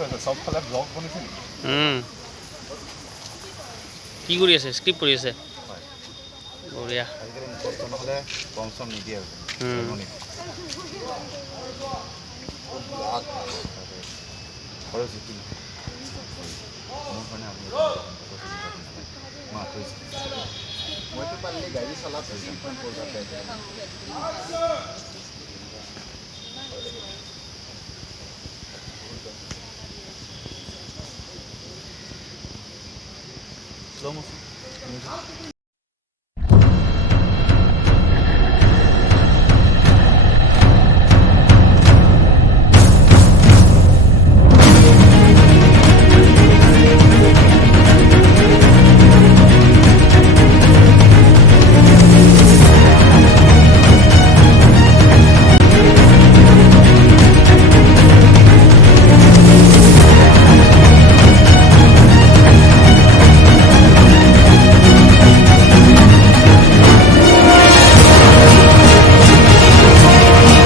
হৈছে চবফালে ব্লগ বনিছে নেকি? কি কৰি আছে? স্ক্ৰিপ্ট কৰি আছে। বঢ়িয়া। আজিকালি মুখস্থ নহ'লে কম চম নিদিয়ে আৰু খৰচ যিখিনি মোৰ কাৰণে আপুনি মই আঁতৰিছোঁ। মইতো পাৰিলে গাড়ী চলাতে slow motion.